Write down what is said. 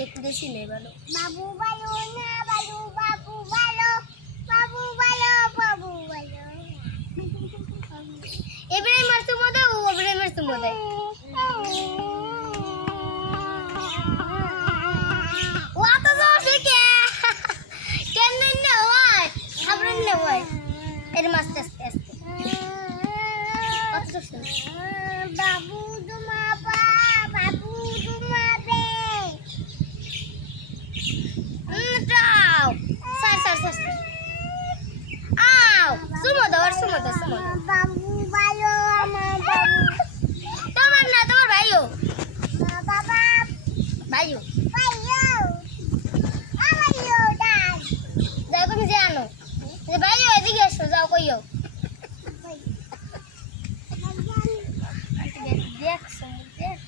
একটু বেশি নেই ভালো। বাবু ভালো না বাবু বাবু ভালো বাবু ভালো বাবু ভালো এবারে মারতে মজা ও এবারে মারতে মজা ও এত জোর থেকে কেন না হয় আবার না হয় এর মারতে আস্তে আস্তে কত জোর বাবু তোমা পা বাবু তোমা বে যাও সার সার সার আও সুমো দাও সুমো দাও বাবু ভালো আমার বাবু তোমার না তোমার ভাইও বাবা ভাইও ভাইও আমারও দাই যাও তুমি জানো যে ভাইও এদিকে এসো যাও কইও দেখছো দেখ